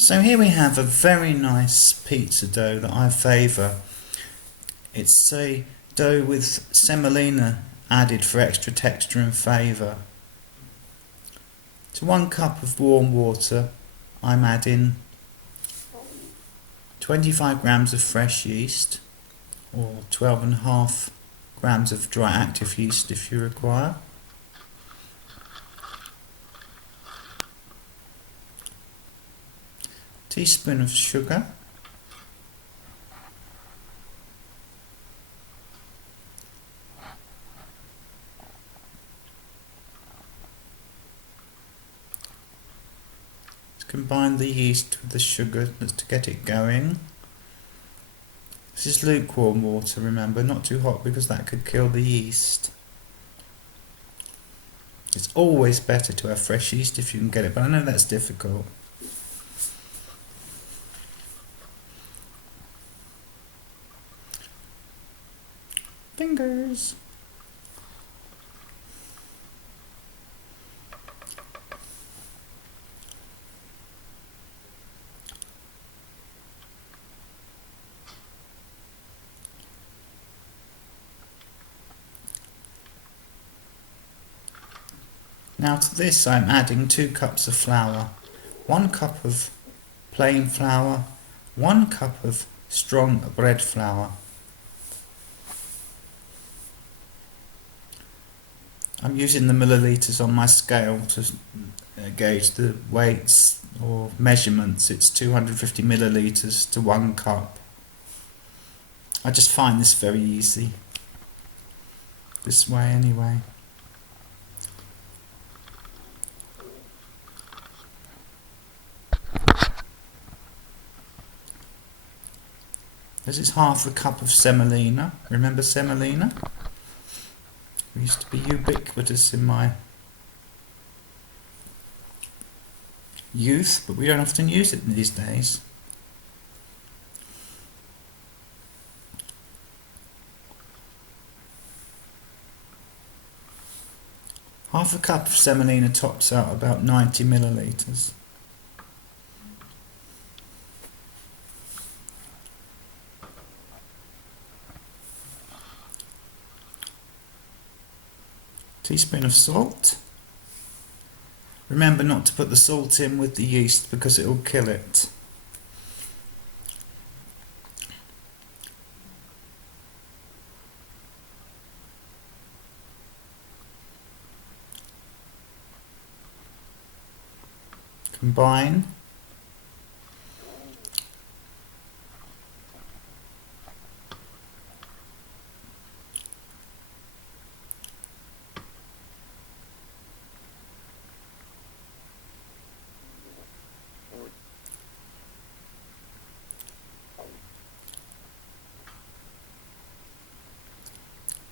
So here we have a very nice pizza dough that I favour. It's a dough with semolina added for extra texture and flavour. To 1 cup of warm water I'm adding 25 grams of fresh yeast, or 12.5 grams of dry active yeast if you require. Teaspoon of sugar, combine the yeast with the sugar to get it going. This is lukewarm water, remember, not too hot because that could kill the yeast. It's always better to have fresh yeast if you can get it, but I know that's difficult. Fingers. Now to this I'm adding 2 cups of flour, 1 cup of plain flour, 1 cup of strong bread flour. I'm using the millilitres on my scale to gauge the weights or measurements. It's 250 millilitres to 1 cup. I just find this very easy, this way anyway. This is half a cup of semolina. Remember semolina? It used to be ubiquitous in my youth, but we don't often use it these days. Half a cup of semolina tops out about 90 millilitres. Teaspoon of salt. Remember not to put the salt in with the yeast because it will kill it. Combine.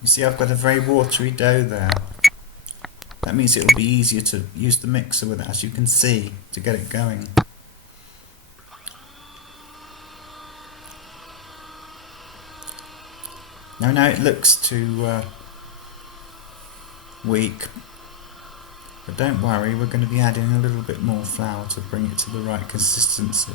You see I've got a very watery dough there. That means it will be easier to use the mixer with it, as you can see, to get it going. Now it looks too weak, but don't worry, we're going to be adding a little bit more flour to bring it to the right consistency.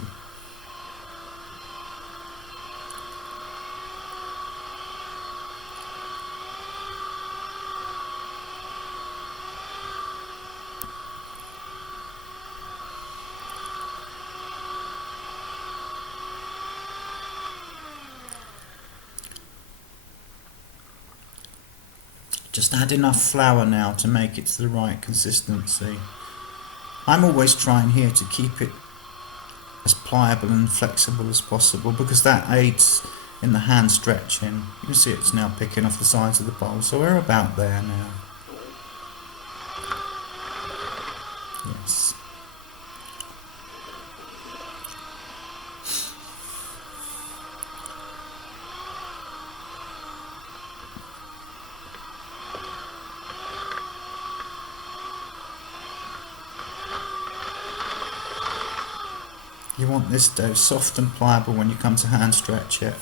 Just add enough flour now to make it to the right consistency. I'm always trying here to keep it as pliable and flexible as possible because that aids in the hand stretching. You can see it's now picking off the sides of the bowl, so we're about there now. Yes. You want this dough soft and pliable when you come to hand stretch it.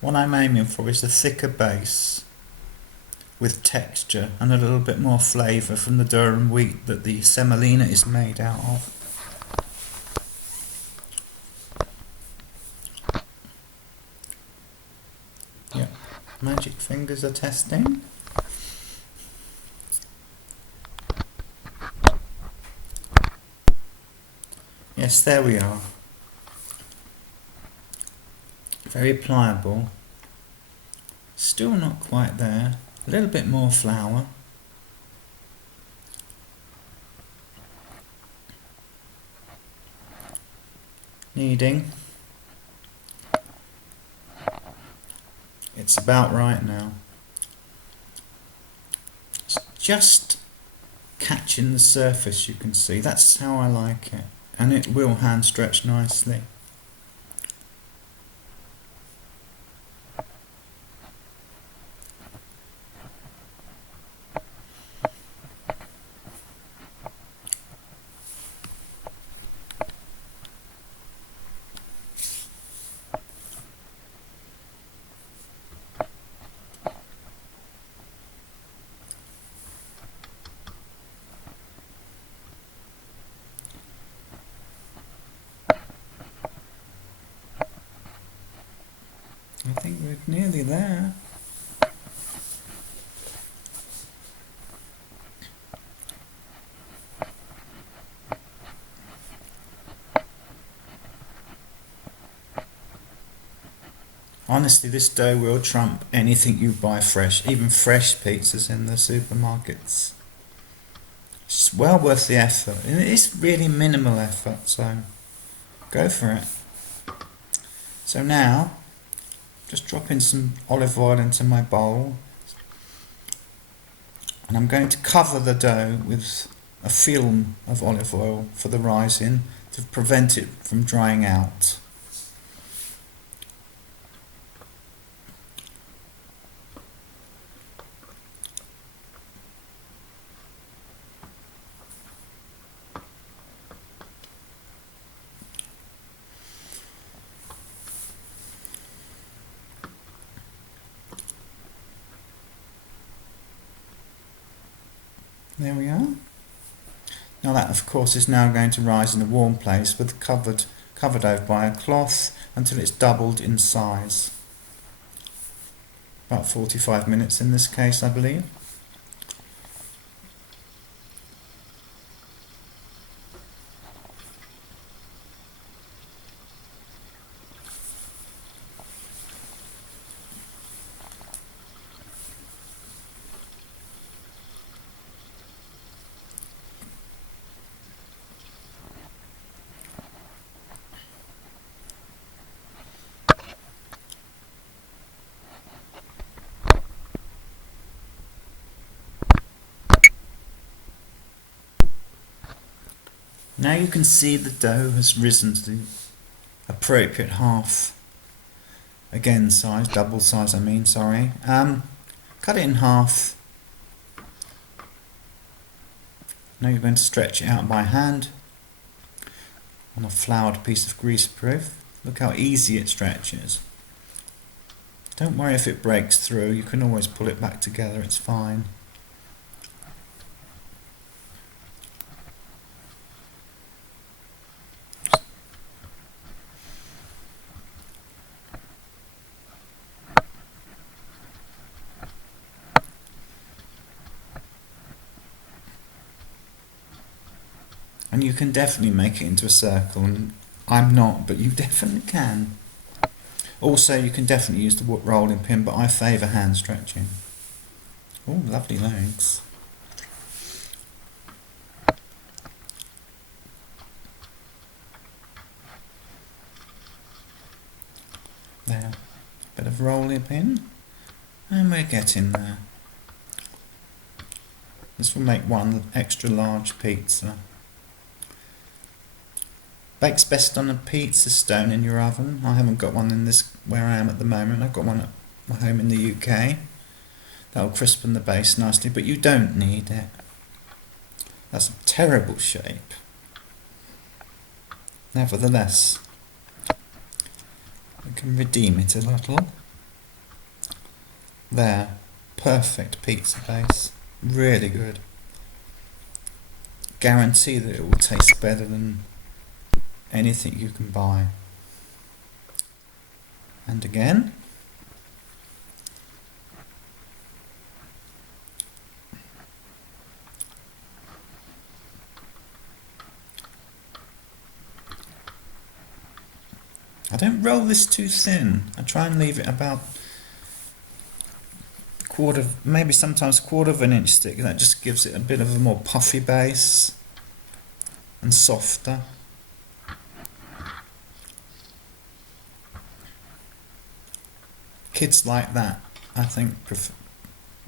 What I'm aiming for is a thicker base with texture and a little bit more flavour from the durum wheat that the semolina is made out of. Yep, magic fingers are testing. Yes, there we are. Very pliable. Still not quite there. A little bit more flour. Kneading. It's about right now. It's just catching the surface, you can see. That's how I like it. And it will hand stretch nicely. I think we're nearly there. Honestly, this dough will trump anything you buy fresh, even fresh pizzas in the supermarkets. It's well worth the effort. And it is really minimal effort, so go for it. So now, just dropping some olive oil into my bowl. And I'm going to cover the dough with a film of olive oil for the rising to prevent it from drying out. There we are. Now that of course is now going to rise in a warm place with covered over by a cloth until it's doubled in size. About 45 minutes in this case, I believe. Now you can see the dough has risen to the appropriate half, again size, double size I mean, sorry. Cut it in half. Now you're going to stretch it out by hand on a floured piece of greaseproof. Look how easy it stretches. Don't worry if it breaks through, you can always pull it back together, it's fine. And you can definitely make it into a circle, and I'm not, but you definitely can. Also, you can definitely use the rolling pin, but I favour hand stretching. Oh, lovely legs. There, bit of rolling pin, and we're getting there. This will make one extra large pizza. Bakes best on a pizza stone in your oven. I haven't got one in this where I am at the moment. I've got one at my home in the UK. That'll crispen the base nicely, but you don't need it. That's a terrible shape. Nevertheless, we can redeem it a little. There, perfect pizza base, really good. Guarantee that it will taste better than anything you can buy. And again, I don't roll this too thin. I try and leave it about maybe sometimes quarter of an inch thick. That just gives it a bit of a more puffy base and softer. Kids like that, I think.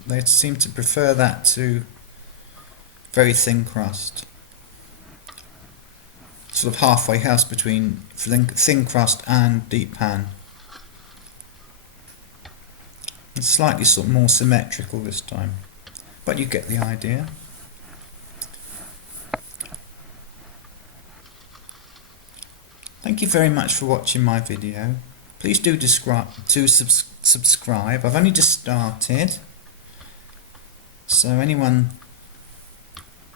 They seem to prefer that to very thin crust. Sort of halfway house between thin crust and deep pan. It's slightly sort of more symmetrical this time, but you get the idea. Thank you very much for watching my video. Please do subscribe. I've only just started, so anyone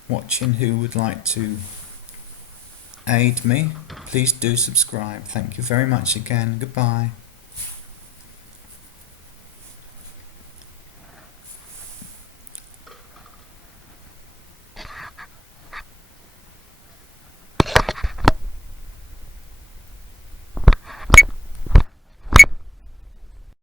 watching who would like to aid me, please do subscribe. Thank you very much again. Goodbye.